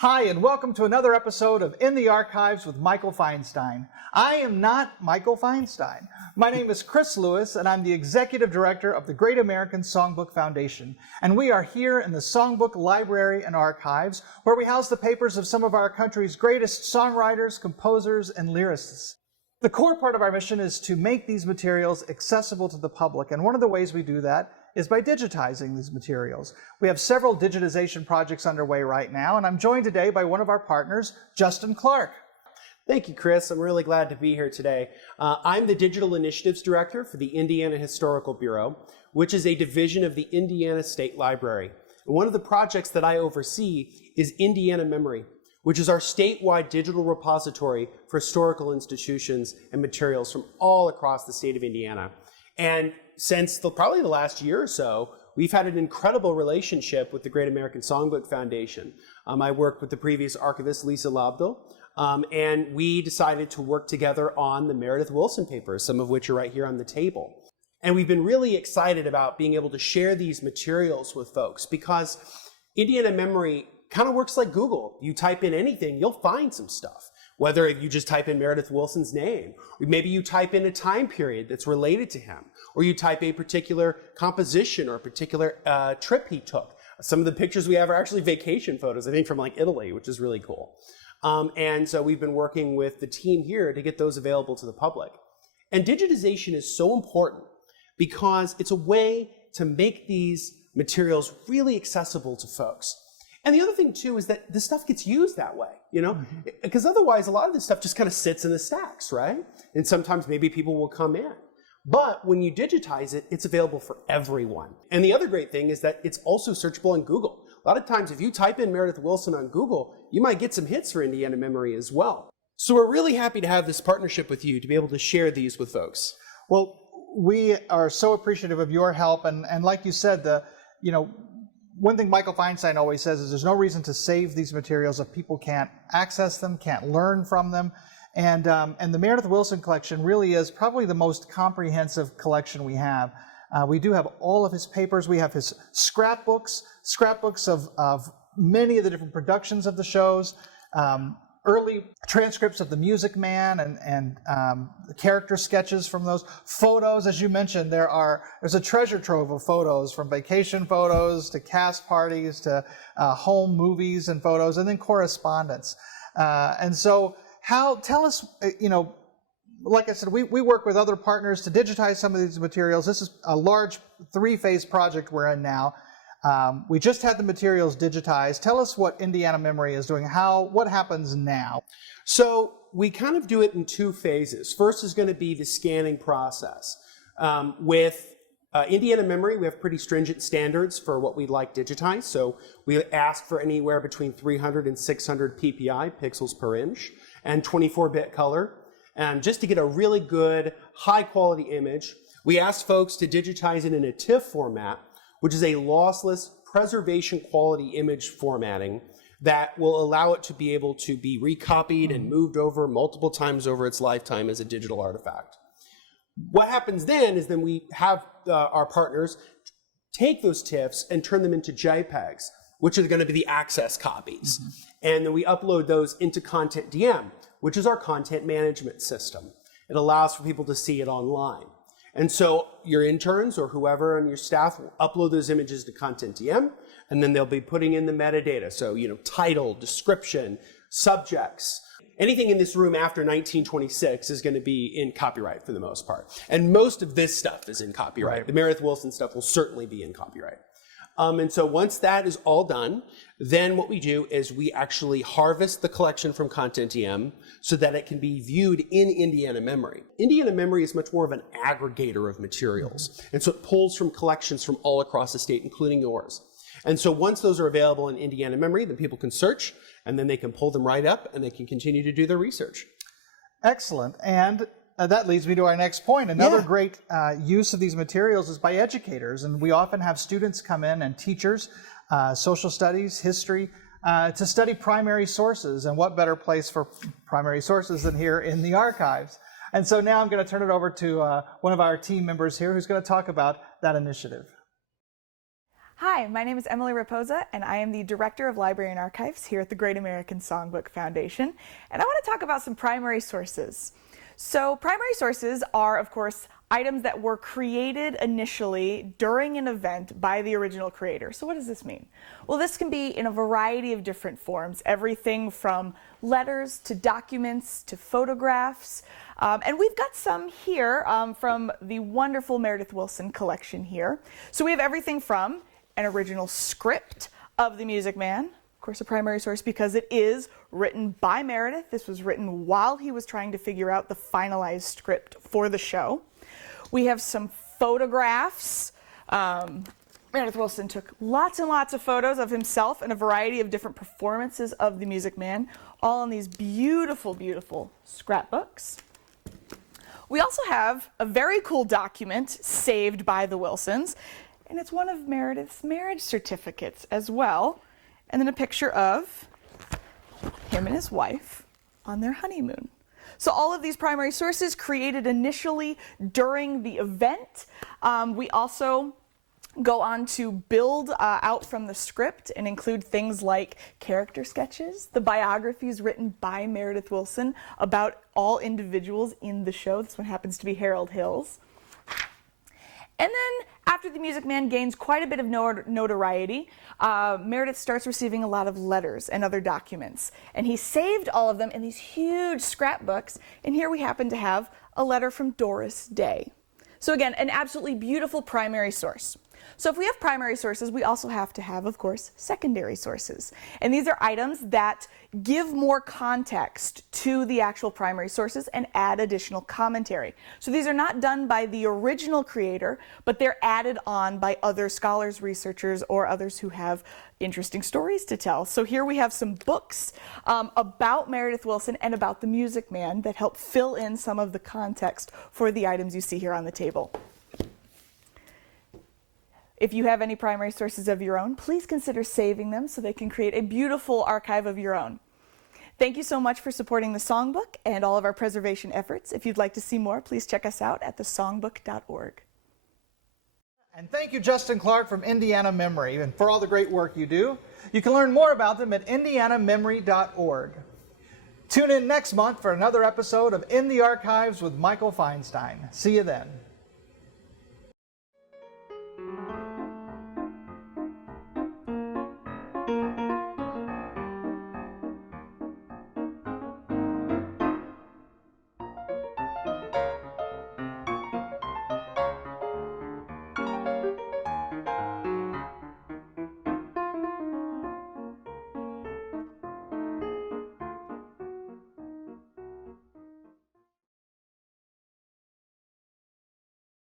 Hi, and welcome to another episode of In the Archives with Michael Feinstein. I am not Michael Feinstein. My name is Chris Lewis, and I'm the Executive Director of the Great American Songbook Foundation. And we are here in the Songbook Library and Archives, where we house the papers of some of our country's greatest songwriters, composers, and lyricists. The core part of our mission is to make these materials accessible to the public, and one of the ways we do that is by digitizing these materials. We have several digitization projects underway right now, and I'm joined today by one of our partners, Justin Clark. Thank you, Chris. I'm really glad to be here today. I'm the Digital Initiatives Director for the Indiana Historical Bureau, which is a division of the Indiana State Library. And one of the projects that I oversee is Indiana Memory, which is our statewide digital repository for historical institutions and materials from all across the state of Indiana. And since probably the last year or so, we've had an incredible relationship with the Great American Songbook Foundation. I worked with the previous archivist, Lisa Labdel, and we decided to work together on the Meredith Willson Papers, some of which are right here on the table. And we've been really excited about being able to share these materials with folks because Indiana Memory kind of works like Google. You type in anything, you'll find some stuff. Whether you just type in Meredith Willson's name, or maybe you type in a time period that's related to him, or you type a particular composition or a particular trip he took. Some of the pictures we have are actually vacation photos, I think from like Italy, which is really cool. And so we've been working with the team here to get those available to the public. And digitization is so important because it's a way to make these materials really accessible to folks. And the other thing, too, is that this stuff gets used that way, you know? Because otherwise, a lot of this stuff just kind of sits in the stacks, right? And sometimes maybe people will come in. But when you digitize it, it's available for everyone. And the other great thing is that it's also searchable on Google. A lot of times, if you type in Meredith Willson on Google, you might get some hits for Indiana Memory as well. So we're really happy to have this partnership with you to be able to share these with folks. Well, we are so appreciative of your help, and like you said, one thing Michael Feinstein always says is there's no reason to save these materials if people can't access them, can't learn from them. And the Meredith Willson collection really is probably the most comprehensive collection we have. We do have all of his papers. We have his scrapbooks of many of the different productions of the shows, early transcripts of the Music Man and character sketches from those. Photos, as you mentioned, there's a treasure trove of photos, from vacation photos to cast parties to home movies and photos, and then correspondence. And so tell us, like I said, we work with other partners to digitize some of these materials. This is a large 3-phase project we're in now. We just had the materials digitized. Tell us what Indiana Memory is doing. What happens now? So we kind of do it in 2 phases. First is going to be the scanning process. With Indiana Memory, we have pretty stringent standards for what we'd like digitized. So we ask for anywhere between 300 and 600 PPI, pixels per inch, and 24-bit color. And just to get a really good, high-quality image, we ask folks to digitize it in a TIFF format, which is a lossless preservation quality image formatting that will allow it to be able to be recopied and moved over multiple times over its lifetime as a digital artifact. What happens then is we have our partners take those TIFFs and turn them into JPEGs, which are going to be the access copies. And then we upload those into Content DM, which is our content management system. It allows for people to see it online. And so your interns or whoever on your staff will upload those images to Content DM, and then they'll be putting in the metadata. So, title, description, subjects. Anything in this room after 1926 is going to be in copyright for the most part. And most of this stuff is in copyright. Right. The Meredith Willson stuff will certainly be in copyright. And so once that is all done, then what we do is we actually harvest the collection from Content DM so that it can be viewed in Indiana Memory. Indiana Memory is much more of an aggregator of materials. And so it pulls from collections from all across the state, including yours. And so once those are available in Indiana Memory, then people can search, and then they can pull them right up, and they can continue to do their research. Excellent. And that leads me to our next point. Another great use of these materials is by educators, and we often have students come in and teachers, social studies, history, to study primary sources, and what better place for primary sources than here in the archives. And so now I'm going to turn it over to one of our team members here who's going to talk about that initiative. Hi, my name is Emily Raposa, and I am the Director of Library and Archives here at the Great American Songbook Foundation. And I want to talk about some primary sources. So primary sources are, of course, items that were created initially during an event by the original creator. So what does this mean? Well, this can be in a variety of different forms, everything from letters to documents to photographs. And we've got some here from the wonderful Meredith Willson collection here. So we have everything from an original script of The Music Man, of course a primary source because it is written by Meredith. This was written while he was trying to figure out the finalized script for the show. We have some photographs. Meredith Willson took lots and lots of photos of himself in a variety of different performances of The Music Man, all in these beautiful, beautiful scrapbooks. We also have a very cool document saved by the Willsons, and it's one of Meredith's marriage certificates as well, and then a picture of him and his wife on their honeymoon. So all of these primary sources created initially during the event. We also go on to build out from the script and include things like character sketches, the biographies written by Meredith Willson about all individuals in the show. This one happens to be Harold Hills. And then after The Music Man gains quite a bit of notoriety, Meredith starts receiving a lot of letters and other documents. And he saved all of them in these huge scrapbooks. And here we happen to have a letter from Doris Day. So again, an absolutely beautiful primary source. So if we have primary sources, we also have to have, of course, secondary sources. And these are items that give more context to the actual primary sources and add additional commentary. So these are not done by the original creator, but they're added on by other scholars, researchers, or others who have interesting stories to tell. So here we have some books about Meredith Willson and about The Music Man that help fill in some of the context for the items you see here on the table. If you have any primary sources of your own, please consider saving them so they can create a beautiful archive of your own. Thank you so much for supporting the Songbook and all of our preservation efforts. If you'd like to see more, please check us out at thesongbook.org. And thank you, Justin Clark from Indiana Memory, and for all the great work you do. You can learn more about them at indianamemory.org. Tune in next month for another episode of In the Archives with Michael Feinstein. See you then.